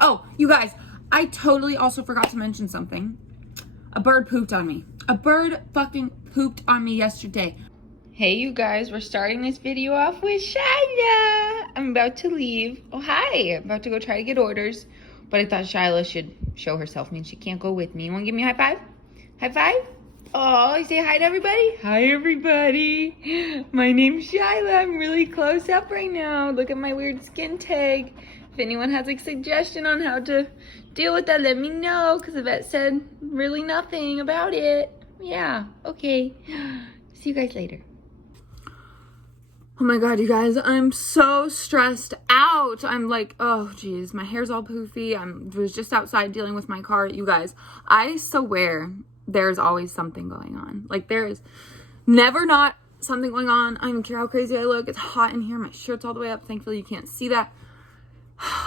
Oh, you guys, I totally also forgot to mention something. A bird pooped on me. A bird fucking pooped on me yesterday. Hey, you guys, we're starting this video off with Shyla. I'm about to leave. Oh, hi. I'm about to go try to get orders. But I thought Shyla should show herself. I mean, she can't go with me. You want to give me a high five? High five? Oh, say hi to everybody. Hi, everybody. My name's Shyla. I'm really close up right now. Look at my weird skin tag. If anyone has a suggestion on how to deal with that, let me know, because Yvette said really nothing about it. Yeah, okay. See you guys later. Oh my god, you guys, I'm so stressed out. I'm like, oh geez, my hair's all poofy. I was just outside dealing with my car. You guys, I swear there's always something going on. Like, there is never not something going on. I don't care how crazy I look. It's hot in here. My shirt's all the way up. Thankfully, you can't see that.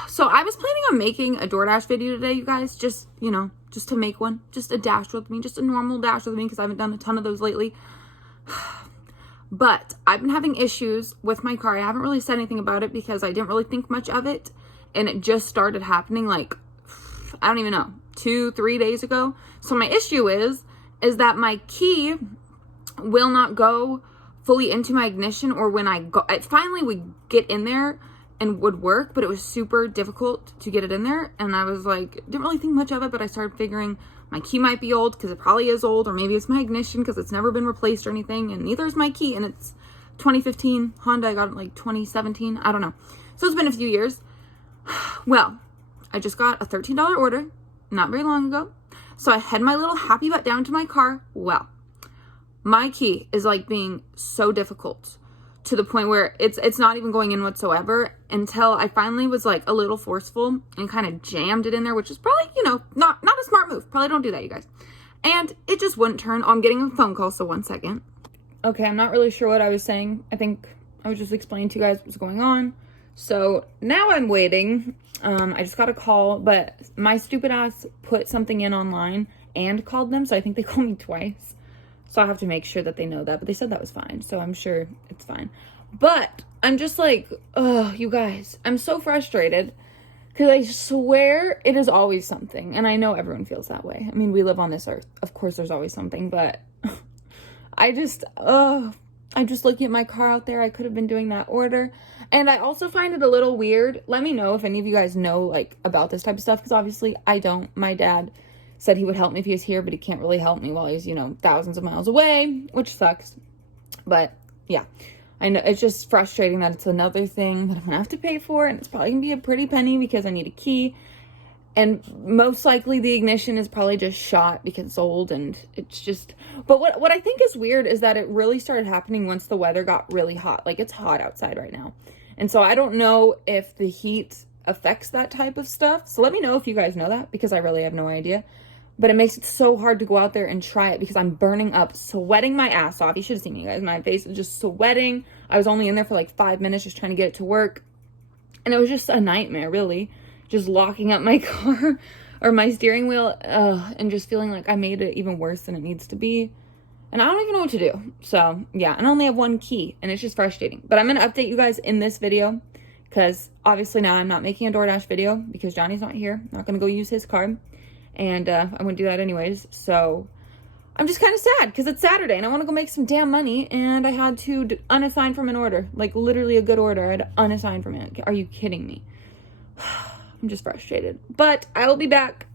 So I was planning on making a Doordash video today, you guys. Just, you know, just to make one. Just a dash with me. Just a normal dash with me, because I haven't done a ton of those lately. But I've been having issues with my car. I haven't really said anything about it because I didn't really think much of it. And it just started happening like, I don't even know, 2-3 days ago. So my issue is that my key will not go fully into my ignition, or when I go, it finally would get in there and would work, but it was super difficult to get it in there. And I was like, didn't really think much of it, but I started figuring my key might be old, because it probably is old, or maybe it's my ignition because it's never been replaced or anything, and neither is my key, and it's 2015 Honda. I got it like 2017, I don't know. So it's been a few years. Well, I just got a $13 order not very long ago. So I head my little happy butt down to my car. Well, my key is like being so difficult, to the point where it's not even going in whatsoever, until I finally was like a little forceful and kind of jammed it in there, which is probably, you know, not a smart move. Probably don't do that, you guys. And it just wouldn't turn. Oh, I'm getting a phone call, so 1 second. Okay, I'm not really sure what I was saying. I think I was just explaining to you guys what's going on. So now I'm waiting. I just got a call, but my stupid ass put something in online and called them, so I think they called me twice. So I have to make sure that they know that, but they said that was fine, so I'm sure it's fine. But I'm just like, oh, you guys, I'm so frustrated, because I swear it is always something, and I know everyone feels that way. I mean, we live on this earth. Of course there's always something, but I'm just looking at my car out there. I could have been doing that order. And I also find it a little weird. Let me know if any of you guys know, like, about this type of stuff, because obviously I don't. My dad said he would help me if he was here, but he can't really help me while he's, you know, thousands of miles away, which sucks. But yeah, I know it's just frustrating that it's another thing that I'm gonna have to pay for, and it's probably gonna be a pretty penny because I need a key, and most likely the ignition is probably just shot because it's old, and it's just. But what I think is weird is that it really started happening once the weather got really hot. Like, it's hot outside right now, and so I don't know if the heat affects that type of stuff. So let me know if you guys know that, because I really have no idea. But it makes it so hard to go out there and try it, because I'm burning up, sweating my ass off. You should have seen me, you guys. My face is just sweating. I was only in there for like 5 minutes just trying to get it to work. And it was just a nightmare, really. Just locking up my car or my steering wheel and just feeling like I made it even worse than it needs to be. And I don't even know what to do. So, yeah. And I only have one key, and it's just frustrating. But I'm going to update you guys in this video, because obviously now I'm not making a DoorDash video because Johnny's not here. I'm not going to go use his card. And I wouldn't do that anyways. So I'm just kind of sad, because it's Saturday and I want to go make some damn money, and I had to unassign from an order. Like, literally a good order. I had to unassign from it. Are you kidding me? I'm just frustrated. But I will be back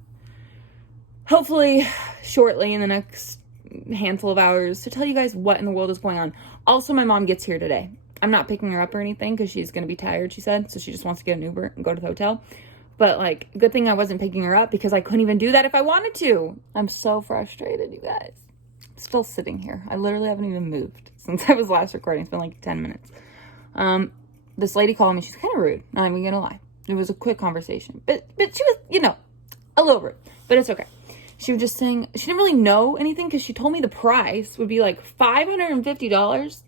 hopefully shortly, in the next handful of hours, to tell you guys what in the world is going on. Also, my mom gets here today. I'm not picking her up or anything, because she's going to be tired, she said. So she just wants to get an Uber and go to the hotel. But, like, good thing I wasn't picking her up, because I couldn't even do that if I wanted to. I'm so frustrated, you guys. I'm still sitting here. I literally haven't even moved since I was last recording. It's been like 10 minutes. This lady called me. She's kind of rude. Not even gonna lie. It was a quick conversation. But she was, you know, a little rude. But it's okay. She was just saying, she didn't really know anything, because she told me the price would be like $550.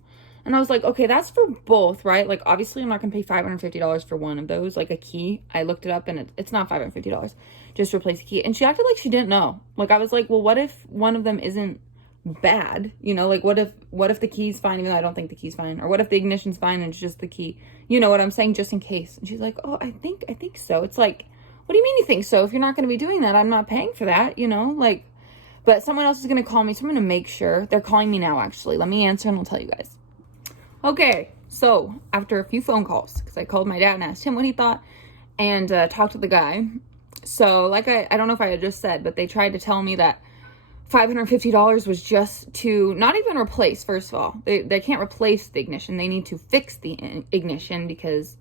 And I was like, okay, that's for both, right? Like, obviously, I'm not going to pay $550 for one of those, like a key. I looked it up, and it's not $550 just to replace a key. And she acted like she didn't know. Like, I was like, well, what if one of them isn't bad? You know, like, what if the key's fine, even though I don't think the key's fine? Or what if the ignition's fine and it's just the key? You know what I'm saying? Just in case. And she's like, oh, I think so. It's like, what do you mean you think so? If you're not going to be doing that, I'm not paying for that, you know, like, but someone else is going to call me. So I'm going to make sure. They're calling me now, actually. Let me answer and I'll tell you guys. Okay. So after a few phone calls, because I called my dad and asked him what he thought and talked to the guy. So like, I don't know if I had just said, but they tried to tell me that $550 was just to not even replace. First of all, they can't replace the ignition. They need to fix the ignition, because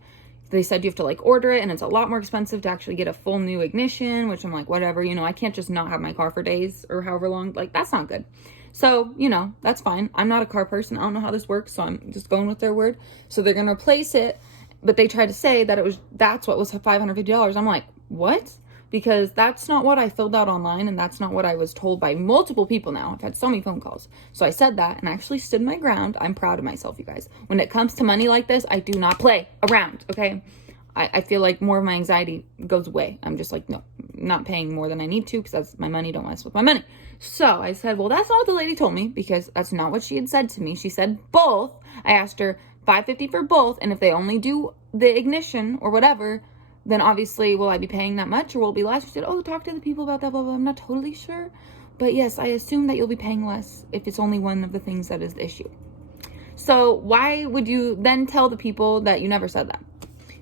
they said you have to like order it, and it's a lot more expensive to actually get a full new ignition, which I'm like, whatever, you know, I can't just not have my car for days or however long. Like, that's not good. So, you know, that's fine. I'm not a car person. I don't know how this works, so I'm just going with their word. So they're going to replace it, but they tried to say that that's what was $550. I'm like, what? Because that's not what I filled out online, and that's not what I was told by multiple people now. I've had so many phone calls. So I said that, and I actually stood my ground. I'm proud of myself, you guys. When it comes to money like this, I do not play around, okay? I feel like more of my anxiety goes away. I'm just like, no, I'm not paying more than I need to, because that's my money. Don't mess with my money. So I said, well, that's not what the lady told me, because that's not what she had said to me. She said both. I asked her $550 for both, and if they only do the ignition or whatever, then obviously, will I be paying that much or will it be less? She said, oh, talk to the people about that, blah, blah. I'm not totally sure. But yes, I assume that you'll be paying less if it's only one of the things that is the issue. So why would you then tell the people that you never said that?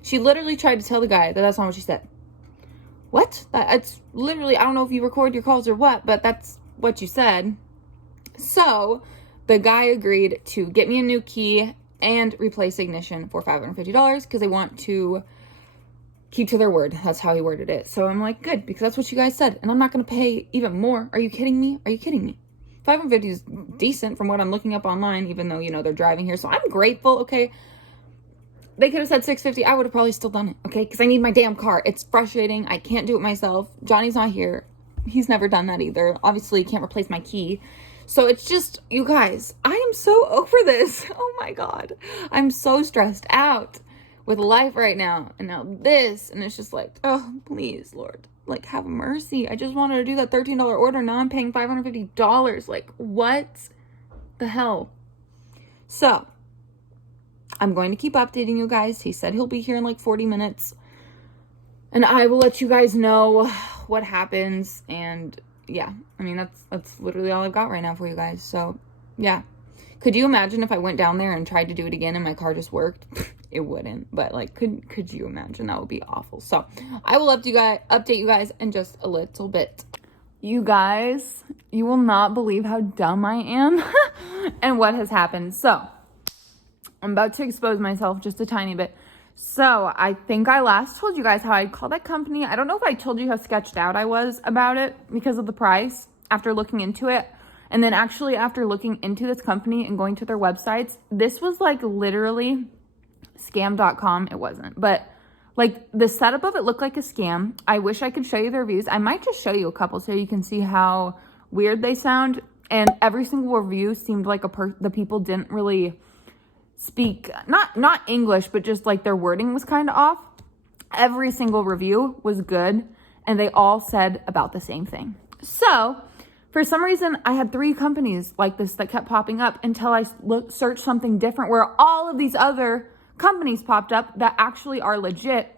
She literally tried to tell the guy that that's not what she said. What? It's literally, I don't know if you record your calls or what, but that's what you said. So the guy agreed to get me a new key and replace ignition for $550 because they want to keep to their word. That's how he worded it. So I'm like, good, because that's what you guys said. And I'm not going to pay even more. Are you kidding me? Are you kidding me? 550 is decent from what I'm looking up online, even though, you know, they're driving here. So I'm grateful, okay? They could have said 650. I would have probably still done it, okay? Because I need my damn car. It's frustrating. I can't do it myself. Johnny's not here. He's never done that either. Obviously, can't replace my key. So it's just, you guys, I am so over this. Oh my God. I'm so stressed out with life right now, and now this, and it's just like, oh, please, Lord, like, have mercy. I just wanted to do that $13 order. Now I'm paying $550. Like, what the hell? So I'm going to keep updating you guys. He said he'll be here in like 40 minutes, and I will let you guys know what happens. And yeah, I mean, that's literally all I've got right now for you guys. So yeah, could you imagine if I went down there and tried to do it again and my car just worked? It wouldn't, but like, could you imagine? That would be awful. So I will update you guys in just a little bit. You guys, you will not believe how dumb I am and what has happened. So I'm about to expose myself just a tiny bit. So I think I last told you guys how I called that company. I don't know if I told you how sketched out I was about it because of the price after looking into it. And then actually after looking into this company and going to their websites, this was like literally scam.com. It wasn't, but like the setup of it looked like a scam. I wish I could show you the reviews. I might just show you a couple so you can see how weird they sound. And every single review seemed like the people didn't really speak, not English, but just like their wording was kind of off. Every single review was good, and they all said about the same thing. So for some reason, I had 3 companies like this that kept popping up until I searched something different where all of these other companies popped up that actually are legit.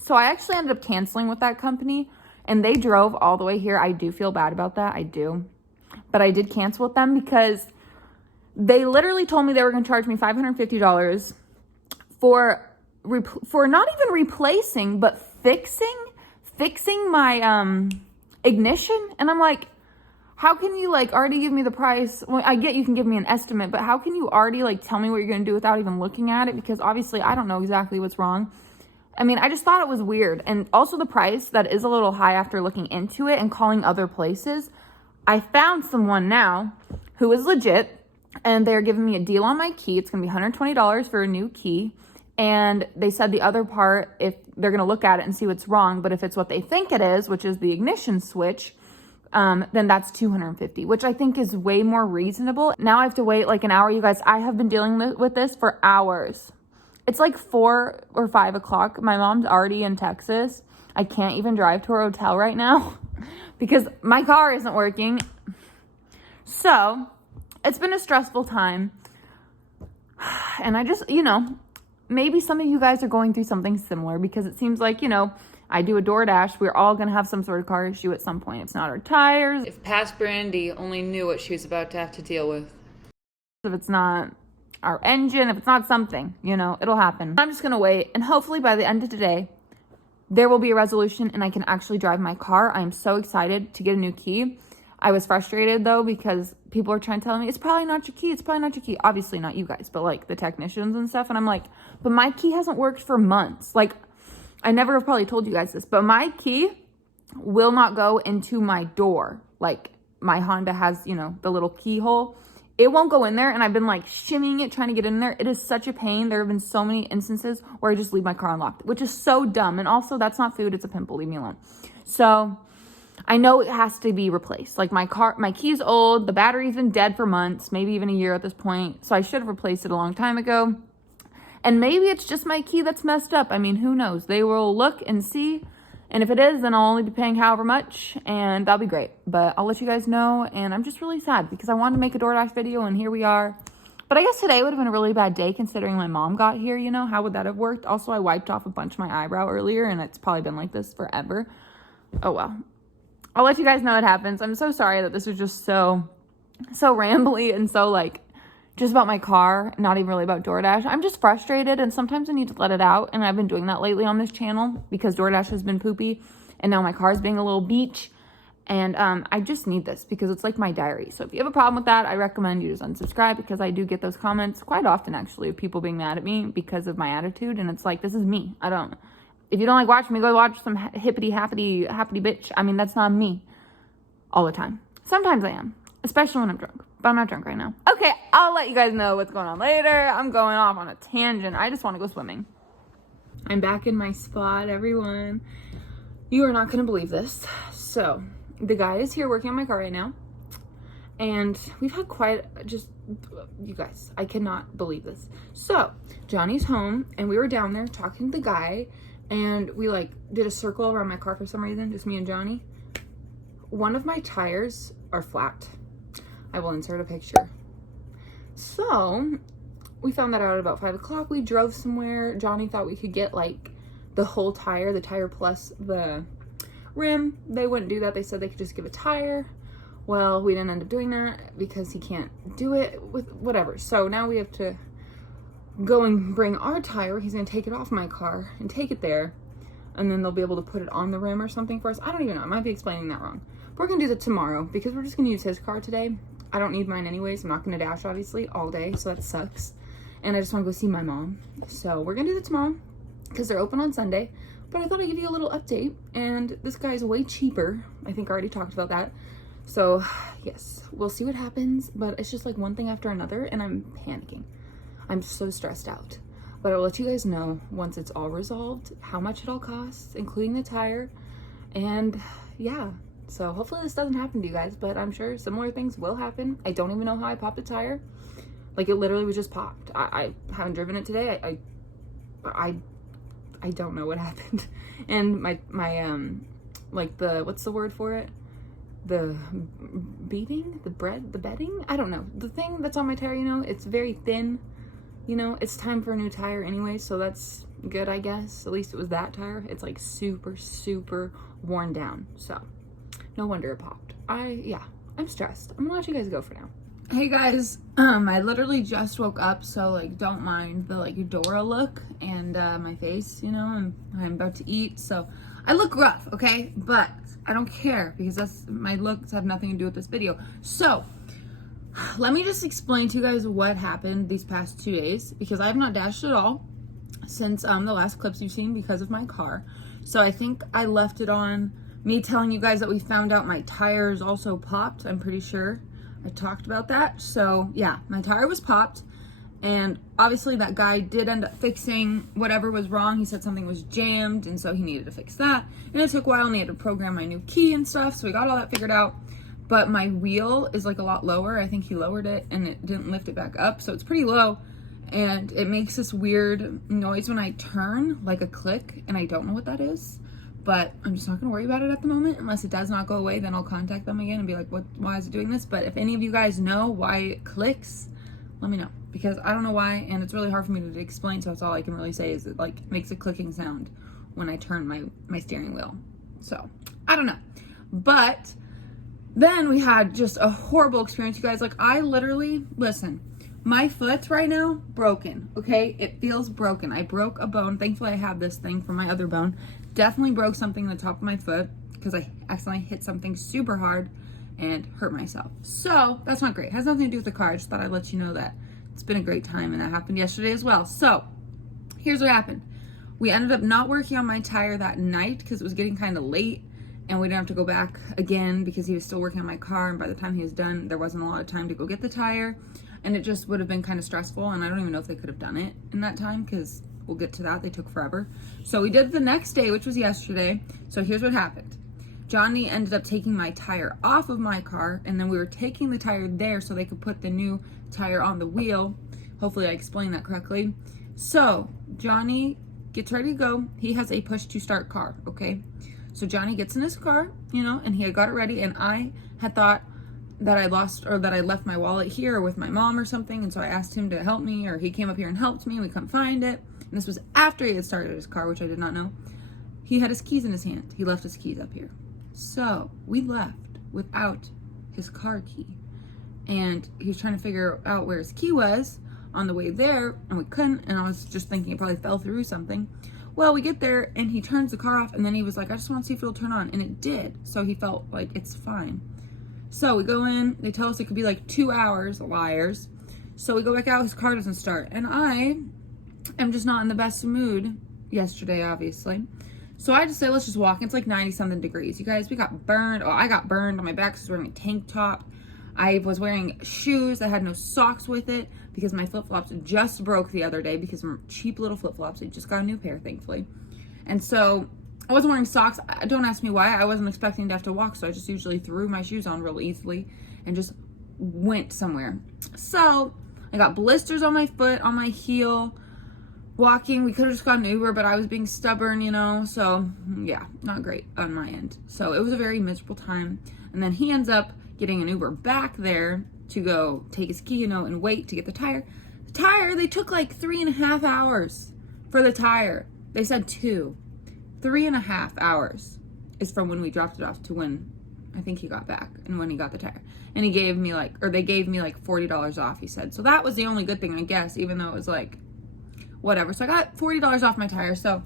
So I actually ended up canceling with that company, and they drove all the way here. I do feel bad about that. I do. But I did cancel with them because they literally told me they were going to charge me $550 for not even replacing, but fixing my ignition. And I'm like, how can you like already give me the price? Well, I get you can give me an estimate, but how can you already like tell me what you're going to do without even looking at it? Because obviously I don't know exactly what's wrong. I mean, I just thought it was weird. And also the price that is a little high after looking into it and calling other places. I found someone now who is legit, and they're giving me a deal on my key. It's going to be $120 for a new key. And they said the other part, if they're going to look at it and see what's wrong, but if it's what they think it is, which is the ignition switch, then that's $250, which I think is way more reasonable. Now I have to wait like an hour. You guys, I have been dealing with this for hours. It's like 4 or 5 o'clock. My mom's already in Texas. I can't even drive to her hotel right now because my car isn't working. So it's been a stressful time. And I just, maybe some of you guys are going through something similar, because it seems like, I do a DoorDash. We're all going to have some sort of car issue at some point. It's not our tires. If past Brandy only knew what she was about to have to deal with. If it's not our engine, if it's not something, you know, it'll happen. I'm just going to wait. And hopefully by the end of today, there will be a resolution and I can actually drive my car. I'm so excited to get a new key. I was frustrated though because people are trying to tell me, it's probably not your key. It's probably not your key. Obviously not you guys, but like the technicians and stuff. And I'm like, but my key hasn't worked for months. Like, I never have probably told you guys this, but my key will not go into my door. Like my Honda has, you know, the little keyhole. It won't go in there. And I've been like shimmying it, trying to get in there. It is such a pain. There have been so many instances where I just leave my car unlocked, which is so dumb. And also that's not food. It's a pimple. Leave me alone. So I know it has to be replaced. Like my key's old. The battery's been dead for months, maybe even a year at this point. So I should have replaced it a long time ago. And maybe it's just my key that's messed up. I mean, who knows? They will look and see. And if it is, then I'll only be paying however much. And that'll be great. But I'll let you guys know. And I'm just really sad because I wanted to make a DoorDash video. And here we are. But I guess today would have been a really bad day considering my mom got here. You know, how would that have worked? Also, I wiped off a bunch of my eyebrow earlier. And it's probably been like this forever. Oh, well. I'll let you guys know what happens. I'm so sorry that this was just so rambly and so like just about my car, not even really about DoorDash. I'm just frustrated and sometimes I need to let it out. And I've been doing that lately on this channel because DoorDash has been poopy and now my car is being a little beach. And I just need this because it's like my diary. So if you have a problem with that, I recommend you just unsubscribe because I do get those comments quite often actually of people being mad at me because of my attitude. And it's like, this is me. If you don't like watching me, go watch some hippity happity bitch. I mean, that's not me all the time. Sometimes I am, especially when I'm drunk. But I'm not drunk right now. Okay, I'll let you guys know what's going on later. I'm going off on a tangent. I just want to go swimming. I'm back in my spot, everyone. You are not going to believe this. So, the guy is here working on my car right now. And we've had you guys, I cannot believe this. So, Johnny's home, and we were down there talking to the guy. And we like did a circle around my car for some reason, just me and Johnny. One of my tires are flat. I will insert a picture. So we found that out at about 5 o'clock. We drove somewhere. Johnny thought we could get like the whole tire, the tire plus the rim. They wouldn't do that. They said they could just give a tire. Well, we didn't end up doing that because he can't do it with whatever. So now we have to go and bring our tire. He's going to take it off my car and take it there. And then they'll be able to put it on the rim or something for us. I don't even know. I might be explaining that wrong. But we're going to do that tomorrow because we're just going to use his car today. I don't need mine anyways. I'm not going to dash, obviously, all day. So that sucks. And I just want to go see my mom. So we're going to do that tomorrow because they're open on Sunday. But I thought I'd give you a little update. And this guy's way cheaper. I think I already talked about that. So, yes. We'll see what happens. But it's just like one thing after another. And I'm panicking. I'm so stressed out. But I'll let you guys know once it's all resolved how much it all costs, including the tire. And yeah. So hopefully this doesn't happen to you guys, but I'm sure similar things will happen. I don't even know how I popped the tire. Like it literally was just popped. I haven't driven it today. I don't know what happened. And my like the, what's the word for it? The beading, the bedding? I don't know. The thing that's on my tire, you know, it's very thin. You know, it's time for a new tire anyway, so that's good, I guess. At least it was that tire. It's like super, super worn down. So no wonder it popped. I'm stressed. I'm gonna let you guys go for now. Hey guys, I literally just woke up, so like don't mind the like Dora look and my face, you know, and I'm about to eat, so I look rough, okay? But I don't care because my looks have nothing to do with this video. So let me just explain to you guys what happened these past 2 days because I have not dashed at all since the last clips you've seen because of my car. So I think I left it on me telling you guys that we found out my tires also popped. I'm pretty sure I talked about that. So yeah, my tire was popped and obviously that guy did end up fixing whatever was wrong. He said something was jammed and so he needed to fix that. And it took a while and he had to program my new key and stuff. So we got all that figured out. But my wheel is like a lot lower. I think he lowered it and it didn't lift it back up. So it's pretty low and it makes this weird noise when I turn, like a click, and I don't know what that is. But I'm just not gonna worry about it at the moment. Unless it does not go away, then I'll contact them again and be like, why is it doing this? But if any of you guys know why it clicks, let me know. Because I don't know why, and it's really hard for me to explain, so that's all I can really say is it like makes a clicking sound when I turn my steering wheel. So, I don't know. But then we had just a horrible experience, you guys. Like, I literally, listen, my foot right now, broken, okay? It feels broken. I broke a bone. Thankfully, I have this thing for my other bone. Definitely broke something on the top of my foot because I accidentally hit something super hard and hurt myself. So, that's not great. It has nothing to do with the car. I just thought I'd let you know that it's been a great time, and that happened yesterday as well. So, here's what happened. We ended up not working on my tire that night because it was getting kind of late, and we didn't have to go back again because he was still working on my car, and by the time he was done, there wasn't a lot of time to go get the tire, and it just would have been kind of stressful, and I don't even know if they could have done it in that time because we'll get to that. They took forever. So we did the next day, which was yesterday. So here's what happened. Johnny ended up taking my tire off of my car, and then we were taking the tire there so they could put the new tire on the wheel. Hopefully I explained that correctly. So Johnny gets ready to go. He has a push to start car, okay? So Johnny gets in his car, you know, and he had got it ready, and I had thought that I lost or that I left my wallet here with my mom or something, and so I asked him to help me, or he came up here and helped me, and we couldn't find it. And this was after he had started his car, which I did not know. He had his keys in his hand. He left his keys up here. So we left without his car key, and he was trying to figure out where his key was on the way there, and we couldn't, and I was just thinking it probably fell through something. Well, we get there, and he turns the car off, and then he was like, I just want to see if it'll turn on, and it did. So he felt like it's fine. So we go in, they tell us it could be like 2 hours, liars. So we go back out, his car doesn't start, and I am just not in the best mood yesterday, obviously. So I just say, let's just walk. It's like 90-something degrees. You guys, we got burned. Oh, I got burned on my back because I was wearing a tank top. I was wearing shoes that had no socks with it because my flip-flops just broke the other day because of cheap little flip-flops. I just got a new pair, thankfully. And so I wasn't wearing socks. Don't ask me why. I wasn't expecting to have to walk, so I just usually threw my shoes on real easily and just went somewhere. So I got blisters on my foot, on my heel. Walking, we could have just gotten an Uber, but I was being stubborn, you know, so yeah, not great on my end. So it was a very miserable time. And then he ends up getting an Uber back there to go take his key, you know, and wait to get the tire. The tire, they took like 3.5 hours for the tire. They said 2. 3.5 hours is from when we dropped it off to when I think he got back and when he got the tire. And he gave me like, or they gave me like $40 off, he said. So that was the only good thing, I guess, even though it was like, whatever. So I got $40 off my tire. So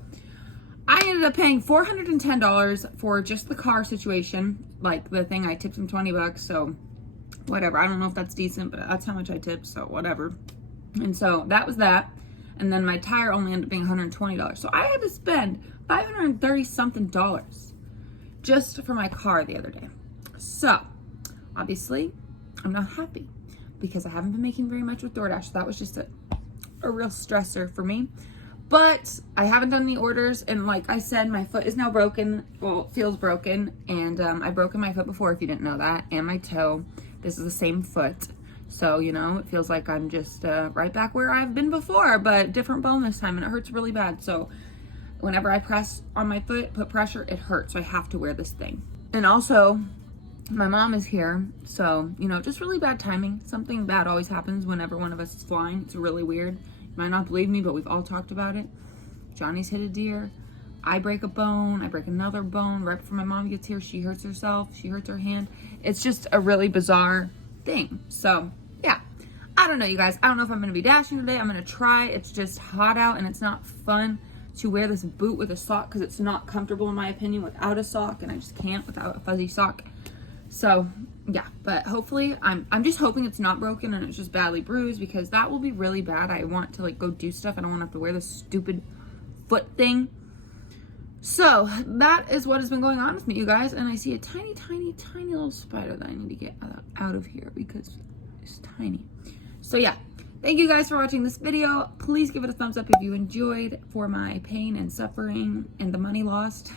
I ended up paying $410 for just the car situation. Like the thing, I tipped him $20. So whatever. I don't know if that's decent, but that's how much I tipped. So whatever. And so that was that. And then my tire only ended up being $120. So I had to spend $530 something just for my car the other day. So obviously I'm not happy because I haven't been making very much with Doordash. So that was just a real stressor for me. But I haven't done the orders, and like I said, my foot is now broken. Well, it feels broken, and I've broken my foot before, if you didn't know that, and my toe. This is the same foot, so you know, it feels like I'm just right back where I've been before, but different bone this time, and it hurts really bad. So whenever I press on my foot, put pressure, it hurts, so I have to wear this thing. And also, my mom is here, so you know, just really bad timing. Something bad always happens whenever one of us is flying. It's really weird. You might not believe me, but we've all talked about it. Johnny's hit a deer. I break a bone. I break another bone. Right before my mom gets here, she hurts herself. She hurts her hand. It's just a really bizarre thing. So, yeah. I don't know, you guys. I don't know if I'm going to be dashing today. I'm going to try. It's just hot out, and it's not fun to wear this boot with a sock because it's not comfortable, in my opinion, without a sock, and I just can't without a fuzzy sock. So, yeah, but hopefully, I'm just hoping it's not broken and it's just badly bruised because that will be really bad. I want to, like, go do stuff. I don't want to have to wear this stupid foot thing. So, that is what has been going on with me, you guys. And I see a tiny, tiny, tiny little spider that I need to get out of here because it's tiny. So, yeah. Thank you guys for watching this video. Please give it a thumbs up if you enjoyed for my pain and suffering and the money lost.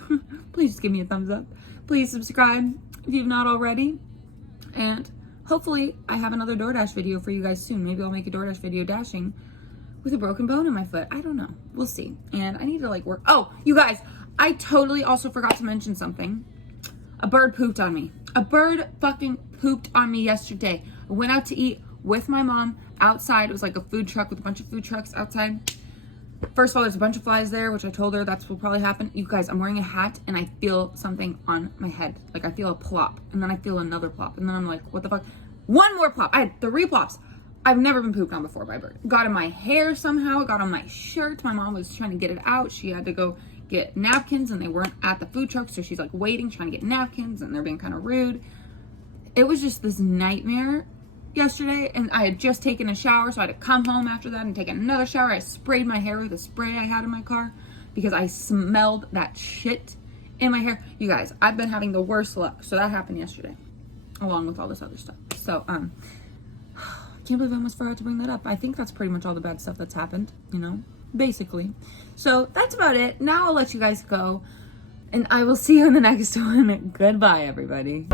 Please just give me a thumbs up. Please subscribe if you've not already. And hopefully I have another DoorDash video for you guys soon. Maybe I'll make a DoorDash video dashing with a broken bone in my foot. I don't know. We'll see. And I need to like work. Oh, you guys, I totally also forgot to mention something. A bird pooped on me. A bird fucking pooped on me yesterday. I went out to eat with my mom outside. It was like a food truck with a bunch of food trucks outside. First of all, there's a bunch of flies there, which I told her that's what probably happened. You guys, I'm wearing a hat and I feel something on my head. Like I feel a plop and then I feel another plop. And then I'm like, what the fuck? One more plop. I had 3 plops. I've never been pooped on before by a bird. Got in my hair somehow. It got on my shirt. My mom was trying to get it out. She had to go get napkins and they weren't at the food truck. So she's like waiting, trying to get napkins and they're being kind of rude. It was just this nightmare yesterday, and I had just taken a shower, so I had to come home after that and take another shower. I sprayed my hair with a spray I had in my car because I smelled that shit in my hair. You guys, I've been having the worst luck. So that happened yesterday, along with all this other stuff. So, I can't believe I almost forgot to bring that up. I think that's pretty much all the bad stuff that's happened, you know, basically. So that's about it. Now I'll let you guys go, and I will see you in the next one. Goodbye, everybody.